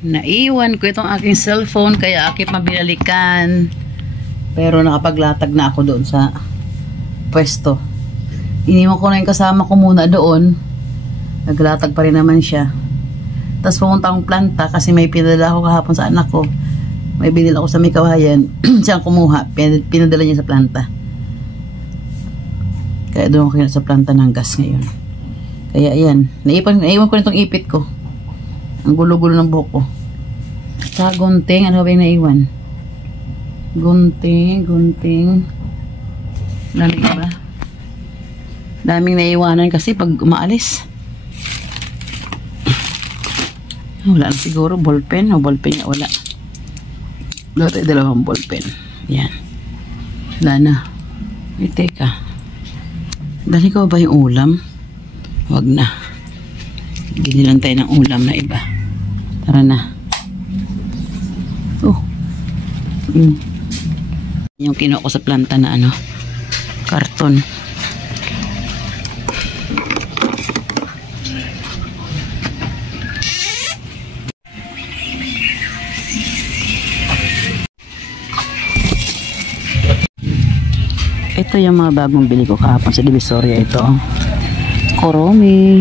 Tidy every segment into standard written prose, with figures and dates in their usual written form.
Naiwan ko itong aking cellphone kaya akit mabinalikan. Pero nakapaglatag na ako doon sa pwesto. Iniwan ko na yung kasama ko muna doon. Naglatag pa rin naman siya. Tapos pumunta akong planta kasi may pinadala ako kahapon sa anak ko. May binil ako sa may kawayan. Siya ang kumuha. Pinadala niya sa planta. Kaya doon ako sa planta ng gas ngayon. Kaya ayan. Naiwan ko na itong ipit ko. Ang gulo-gulo ng buhok ko. Sa gunting. Ano ba yung naiwan? Gunting. Lamig ba? Daming naiwanan kasi pag umaalis. Wala na siguro. Ballpen. O ballpen niya. Wala. Wala tayo dalawang ballpen. Yan. Wala na. Ay, teka. Dali ko ba yung ulam? Wag na. Ginilan tayo ng ulam na iba. Tara na. Yung kinuha ko sa planta na ano, karton. Ito yung mga bagong bili ko kahapon sa Divisoria. Ito Kuromi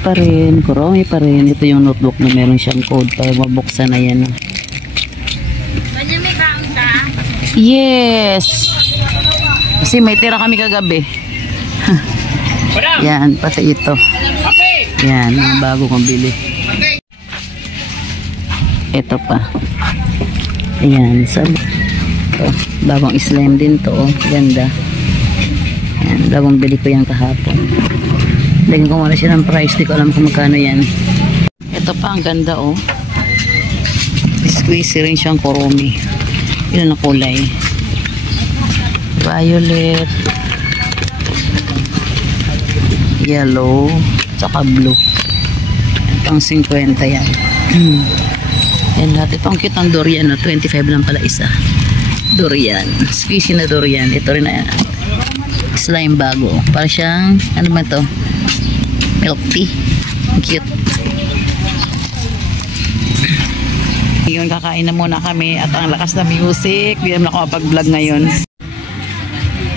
pa rin. Ito yung notebook na meron siyang code para mabuksan na yan. Yes. Kasi may tira kami kagabi. Yan, pati ito. Yan, mga bago kong bili. Ito pa. Ayan, bagong slime din to. Ganda. Yan, bagong bili ko yan kahapon. Lagyan ko muna siya ng price. Di ko alam kung magkano yan. Ito pa, ang ganda oh. Squeezy rin siyang Kuromi. Yun na kulay. Violet, yellow, saka blue. Pang 50 yan. Yan lahat. Ito ang cute ng durian. 25 lang pala isa. Durian. Squeezy na durian. Ito rin na slime bago. Para siyang, ano ba ito? Milk tea. Cute. Ngayon kakain na muna kami at ang lakas na music. Hindi naman ako mapag-vlog ngayon.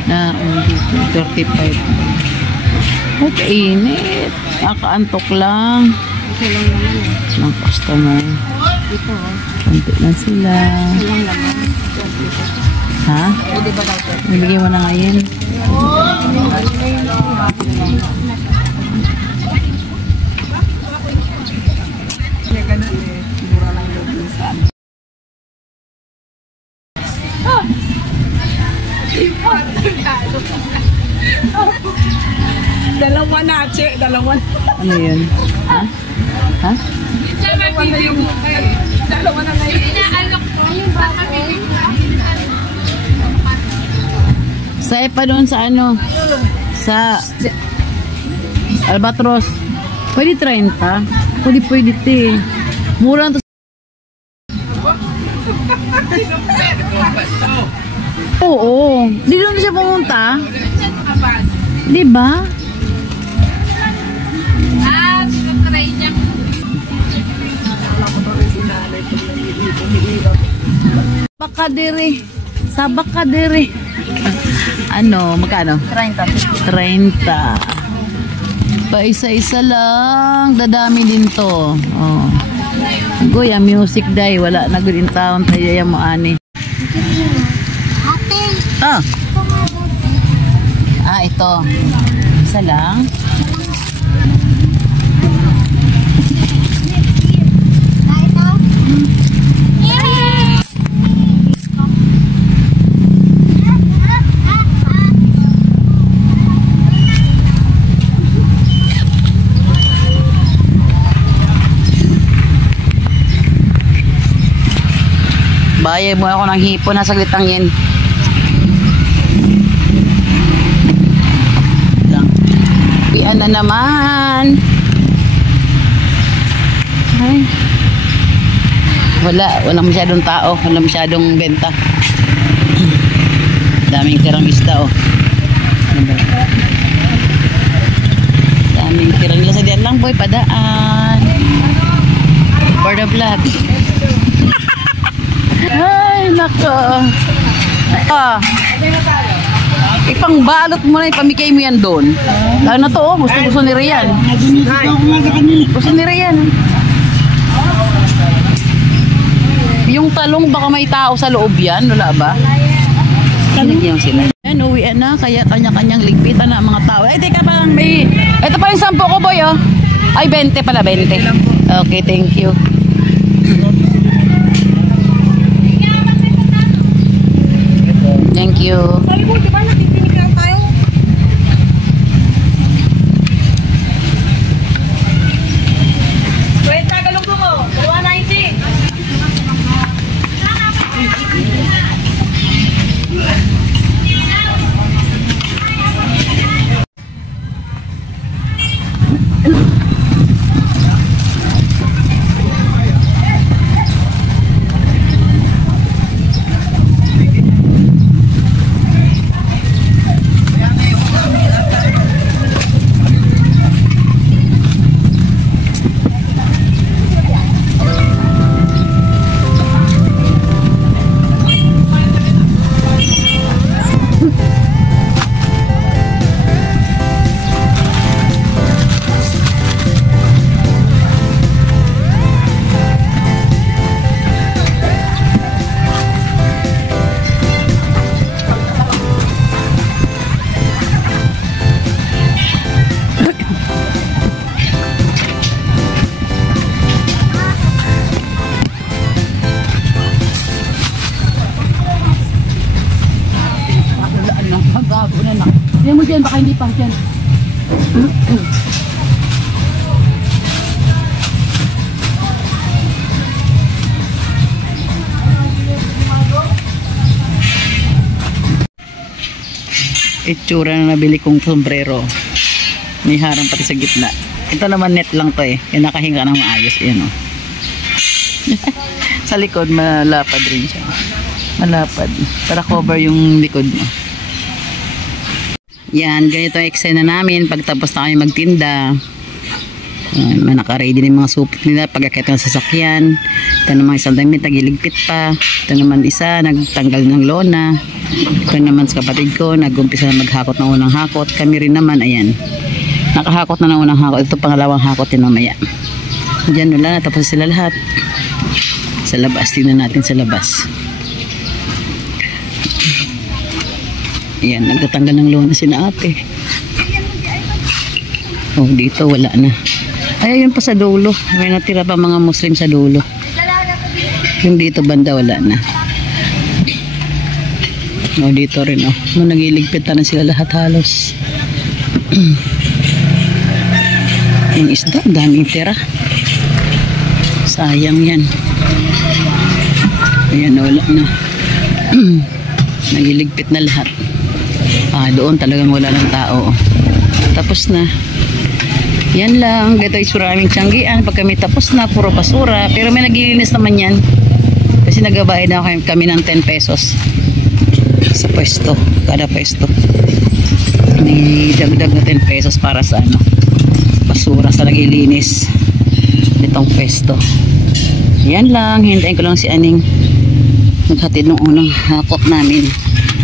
35. Okay, init. Nakaantok lang. Ng customer. Kanto lang sila. Ha? Nabigay mo na ngayon. Dalawa na, che. Dalawa na. Ano yun? Ha? Ha? Dalawa na ngayon. Inaalok ko yung baka bibig ko. Sa pa doon sa ano? Sa Albatros. Pwede 30? Pwede te. Mura to. Oo. Di doon siya pumunta. Di ba? Try niya. Bakadere. Sa Bakadere. Ano? Magkano? 30. 30. Pa isa-isa lang. Dadami din to. Oh. Goya, music day. Wala na good in town. Tayo mo ani. Ah. Ito. Isa lang. Bayay mo ako ng hipon na saglit lang yan. Pian na naman. Ay. Walang masyadong tao, walang masyadong benta. Daming tirang isda oh. Ano ba? Daming tirang isda. Sa diyan lang boy, padaan. For the vlog. Ay, nako. Ipangbalot mo na, ipamigay mo yan doon. Lalo na to, oh. Gusto ni Rian. Gusto ni Rian. Yung talong, baka may tao sa loob yan. Wala ba? Sinigyan sila. Yan, uwian na. Kaya kanya-kanyang ligpitan na mga tao. Ay, teka pa lang. May... Ito pa yung 10 ko, boy, oh. Ay, 20 pala, 20. Okay, thank you. Thank you. Sabi ko, di ba nakikinig lang tayo? Wait, tagalog mo. 190. Yan mo dyan, baka hindi pa dyan. Itsura na nabili kong sombrero. May harang pati sa gitna. Ito naman net lang to eh. Kaya nakahinga ng maayos. Yan o. Sa likod malapad rin siya. Malapad. Para cover yung likod mo. Yan, ganito ang eksena namin pagtapos na kami magtinda. Naka-ready na yung mga supot nila pagkakit ng sasakyan. Ito naman isang damit nagiligpit pa. Ito naman isa nagtanggal ng lona. Ito naman sa kapatid ko nag-umpisa na maghakot ng unang hakot. Kami rin naman, ayan, nakahakot na ng unang hakot. Ito pangalawang hakot din mamaya. Diyan wala na, tapos sila lahat. Sa labas, tingnan natin sa labas. Ayan, nagtatanggal ng lona si na ate. Oh, dito wala na. Ay, yun pa sa dulo. May natira pa mga Muslim sa dulo. Yung dito banda wala na. Oh, dito rin oh. Nagiligpit na sila lahat halos. Yung isda, daming tira. Sayang yan. Ayan, wala na. Nagiligpit na lahat. Doon talagang wala ng tao. Tapos na. Yan lang. Gito is maraming tiyanggian. Pag kami tapos na, puro basura. Pero may naglilinis naman yan. Kasi nagabayad na kami ng 10 pesos. Sa pwesto. Kada pwesto. May dagdag na 10 pesos para sa ano, basura sa naglilinis. Itong pwesto. Yan lang. Hintayin ko lang si Aning maghatid ng unang hakot namin.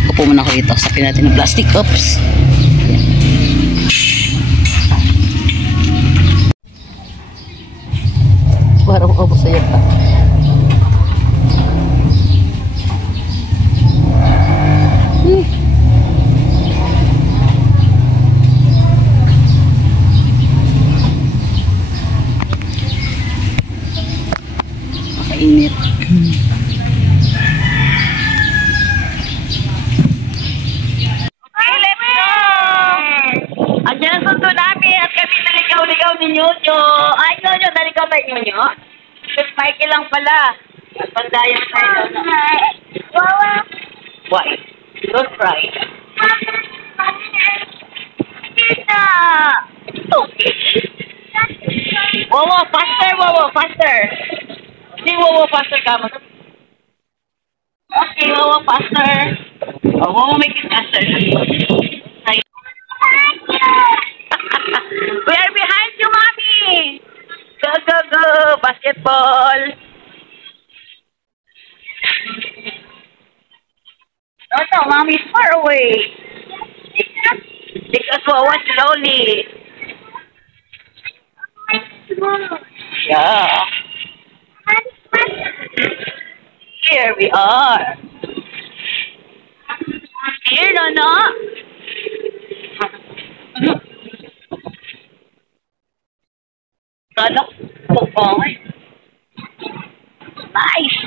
Upo muna ako dito. Sapin natin ng plastic. Oops. Yan. Parang ubos sa yata. Makainit. Ay, Nonyo, naligaw ba Nonyo? Just Mikey lang pala. At pandayan tayo na. Why? Don't cry. Okay. Wawa, faster, Wawa, faster. Si Wawa, faster ka mo. Okay, Wawa, faster. Oh, Wawa, make it faster. We are behind you, Mommy. Go, go, go. Basket Careful. Oh no, mommy's far away. Take us forward slowly. Yeah. Here we are. Here, Nono. Kala ko po. Nice.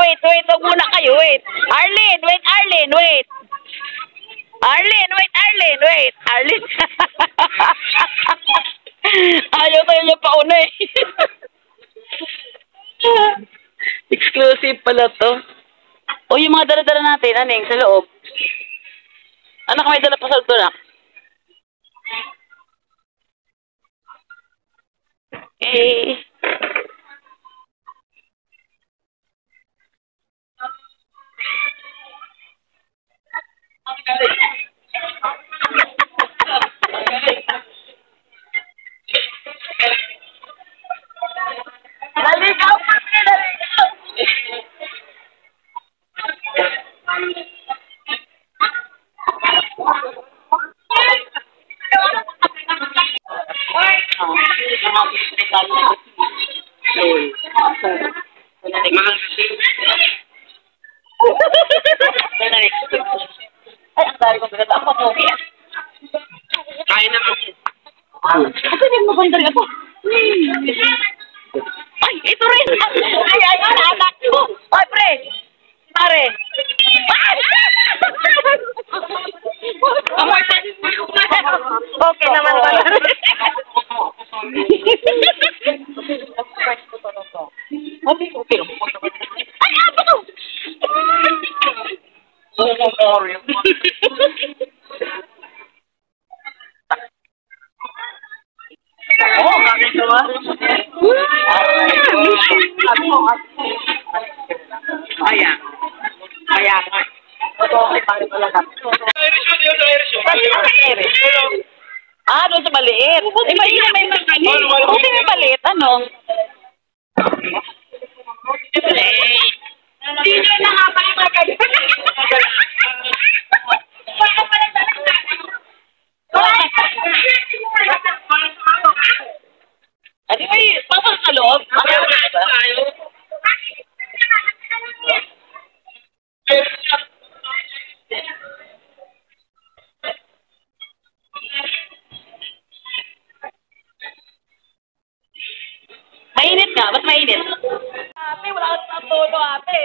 Wait. Huwag muna kayo. Wait. Arlene, wait. Arlene. Ayaw tayo niya pauna eh. Exclusive pala to. O yung mga dala-dala natin, aning, sa loob. Anak, may dala pa sa ito na. Okay. Naligaw pa sila. Ay, ang dali kong binata. Ang papogi. Kain na kami. Kasi hindi mo kong ako. Ay, ito rin. Ay, anak ko. Ay, pre. Pare. Okay naman ba? Okay. Ay, apa to? Oh, bakit naman? Kaya nga. Okay, bakit talaga? Ah, doon sa maliit. Eh, may maliit. Ano? Hindi nyo na nga pala magagawin. Adi may pasok sa loob. Mainit nga, mas mainit. Ate, wala kang tono, ate.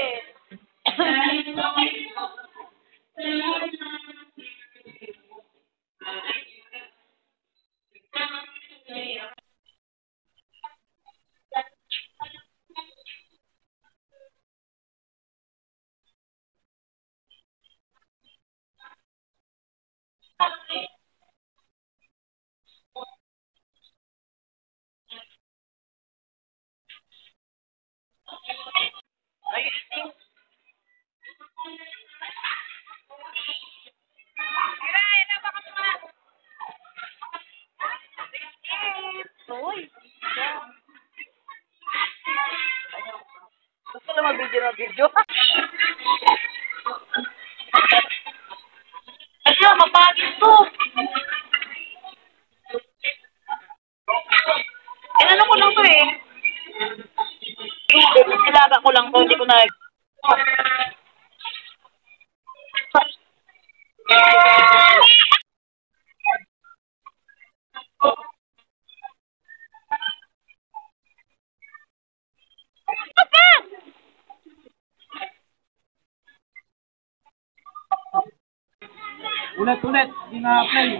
Gusto na mag-video. Kasi mapagin to. Ano ko lang to eh. Nilaga ko lang to, hindi ko na... Ulit, hindi na-play.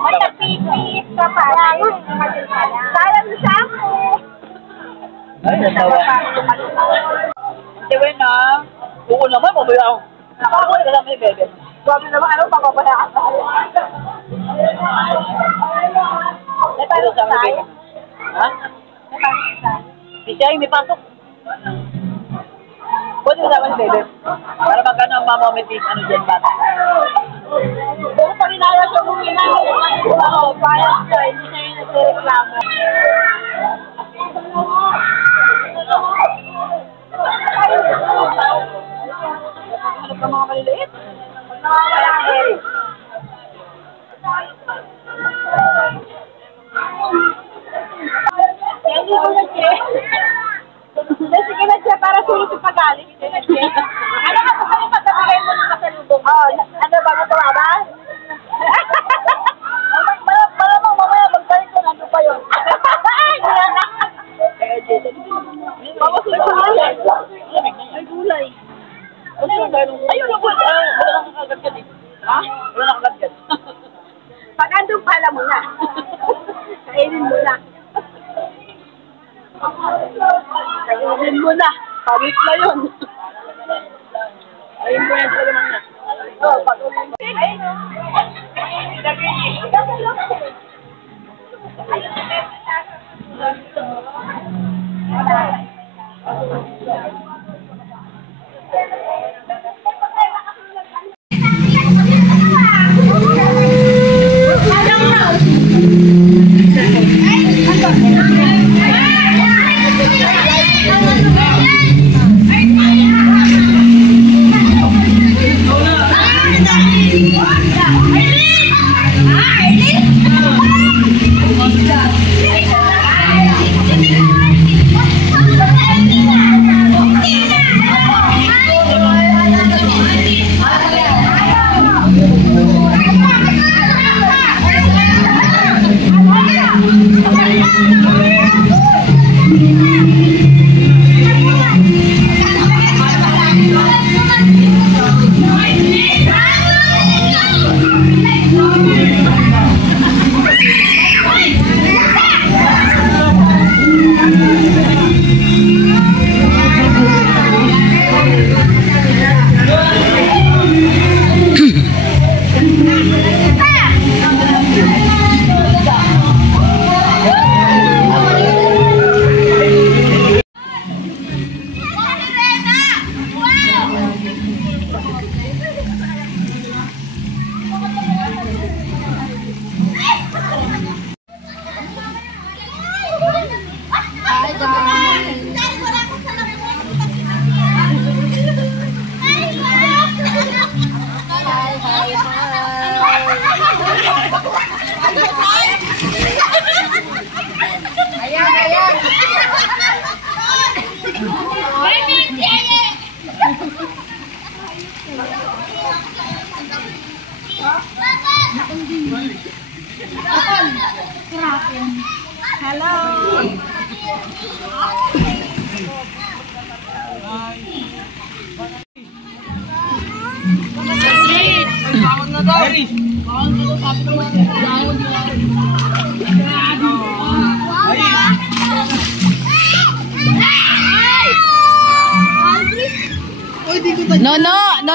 Matapit. Ay, natawa. Diba na? Oo naman, mabaya ako. Ako na lang may bebe. Sabi naman, ano, papapaya ka. May pasok sa akin. Ha? May pasok sa akin. Di siya, may pasok. Pwede na naman bebe. Para magkano ang mamamitin, ano dyan, bata. Kung parinaya siya kung ginagawa, parang siya, hindi siya yung nagreklamo. Ano ka mga maliliit? Hindi ko na siya. Sige na siya para sulit yung pagaling. Ano ka po kami pagkabigay mo ng kasalubong? Ano ba mo ba? Malamang mamaya magbalik ko na pa yun. May gulay. Ayun na po. Wala nang kakagat eh. Ha? Wala nang kakagat. Pag andun pala mo na. Kainin mo na. Kainin mo na. Pawit na yun. Ayun mo yan sila mga. Pag-ulit mo.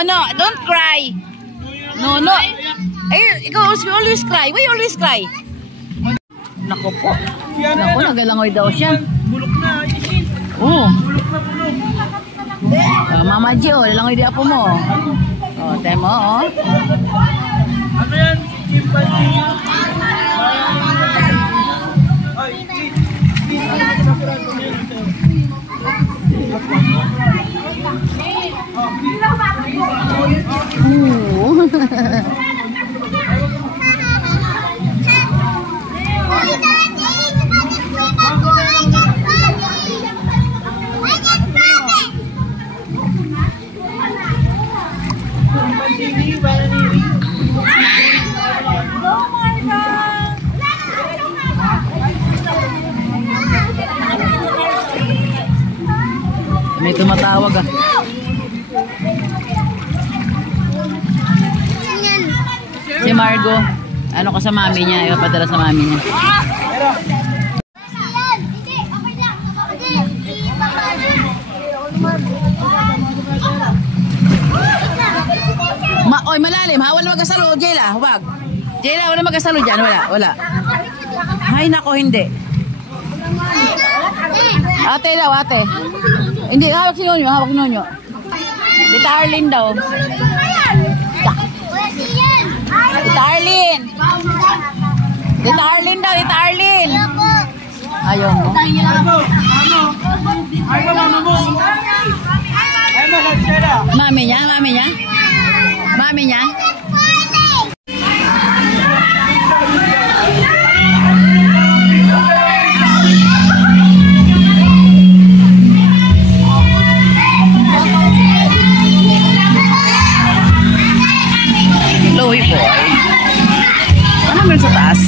No, don't cry. No. Ay, ikaw always cry. Why you always cry? Nako po. Nako, nagalangoy daw siya. Bulok na, isin. Oo. Bulok na bulok. Mama G, lalangoy di apo mo. Tayo mo, Ano yan? Chimpanzee. Ay, may tumatawag ah. Si Margo, ano ka sa mami niya? Ipapadala sa mami niya. Oy, malalim ha. Wala magkasalo, Jela. Huwag. Jela, wala magkasalo dyan. Wala. Ay, nako, hindi. Ate daw, ate. Hindi, hawak si Nonyo. Tita Arlene daw. Tita Arlene daw, Tita Arlene. Ayaw mo. Mami niya. Lowy boy. Ano meron sa taas?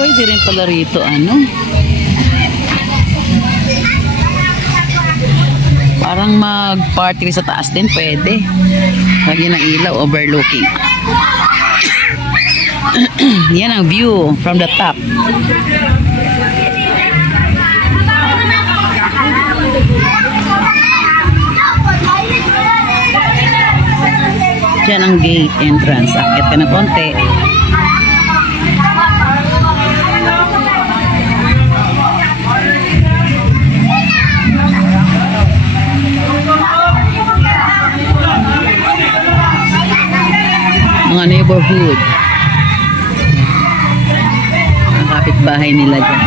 Pwede rin pala rito, ano? Parang mag-party sa taas din, pwede. Lagyan ng ilaw, overlooking. Yan ang view from the top. Yan ang gate entrance. Akit ka na konti. Mga neighborhood. Ang kapitbahay nila dyan.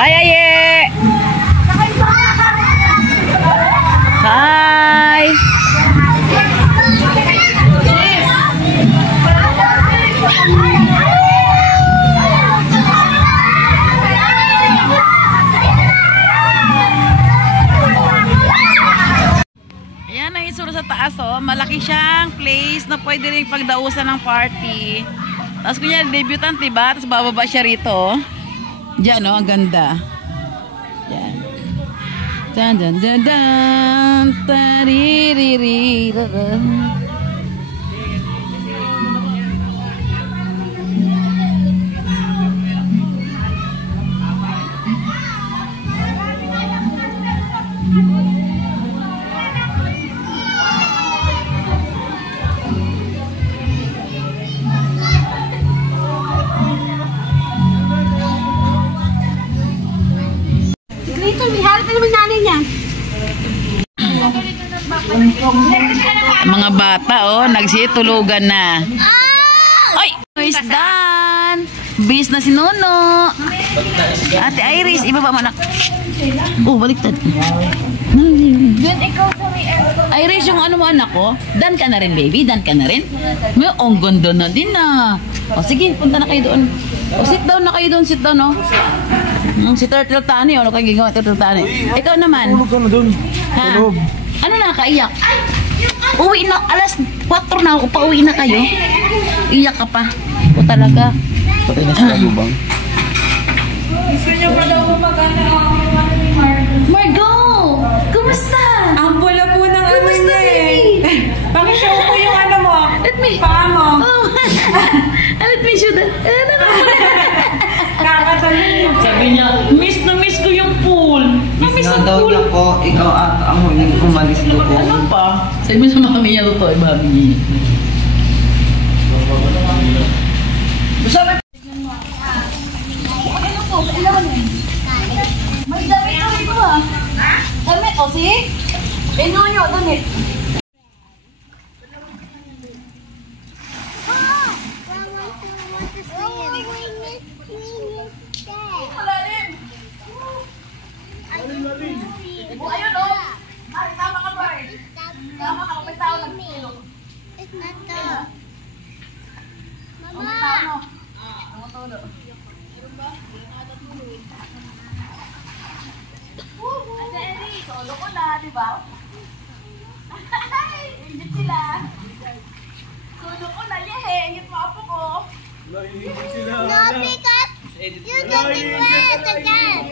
Hi, Aye! Hi! Ayan ang isuro sa taas, oh. Malaki siyang place na pwede rin pagdausan ng party. Tapos kunya debutant, diba? Tapos bababa siya rito. Diyan, oh. Ang ganda. Yan. Dan dan dan dan taririri. Dito, harap na naman nanin niya. Mga bata, oh, nagsitulugan na. Ay! Is done! Bis na si Nono. Ate Iris, iba ba manak? Oh, baliktad. Doon ikaw sa may aircon. Iris, yung ano mo anak ko? Dan ka na rin, baby? Dan ka na rin? May ganda na din na. O sige, punta na kayo doon. O sit down na kayo doon, sit down, no? Si Turtle Tani, ano kang gagawa Turtle Tani? Ikaw naman. Tulog ka na doon. Ha? Ano na, kaiyak? Uwi na, alas 4 na, pauwi na kayo. Iyak ka pa. O talaga. Patay na sa lubang. Gusto niyo pa daw magana ni Margot! Kumusta? Ang pula po ng ano Kumusta, niya eh. baby? Pakishow ko yung ano mo. Let me... Paa mo. Oh, let me shoot that. Kakatali. Sabi niya, miss ko yung pool. Miss na daw niya po, ikaw at ang huling umalis doon. Ano pa? Sabi mo sa mami niya, totoo, mami niya. Sabi may damit ko ito ah. Damit, o see? Pinonyo, damit. Ayun o. Ay, tama ka pa rin. Tama ka, may tao nagtulog. May tao no? Tumutulog. Ate Eri, solo ko di ba? Ingit sila. Suno ko na, yehe. Ingit mo apo ko. Nahihigit sila. No, because you're getting wet again.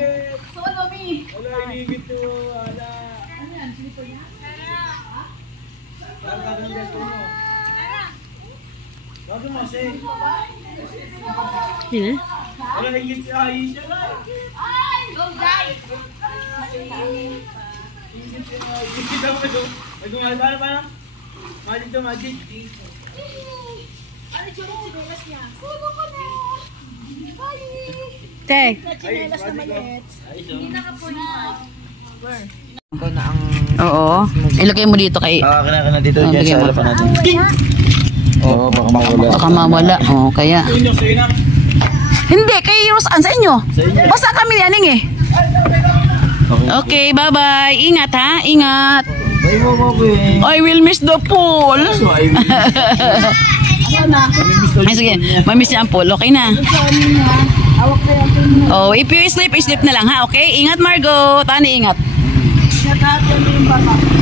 Suno, mi. Wala, hinihigit to. Wala. Ano yan? Silipo niya? Parang ng gusto mo. Gagawin mo, say. Sino? Wala, higit si Aisha. Ay! Go, guys! Higit si Aisha. Kita mo ito. May gumagana pa na. Magic to magic. Ano yung chinelas niya? Suno ko na! Bye! Te. Chinelas na maliit. Hindi naka-45. Ko na ang... Oo. Ilagay mo dito kay... Kinaka na dito. Oh, Diyan bigyan sa mo. harapan natin. Oo, baka mawala. Baka mawala. Oo, kaya... Hindi, kay Rosan sa inyo. Sa inyo. Basta kami ni Aning eh. Okay, bye-bye. Ingat ha, ingat. Bye mo mo, be. I will miss the pool. So, I will. Ay, sige. Mamiss niya ang pool. Okay na. Oh, if you sleep, sleep na lang ha. Okay? Ingat, Margot. Tani, ingat. Ingat natin yung bata.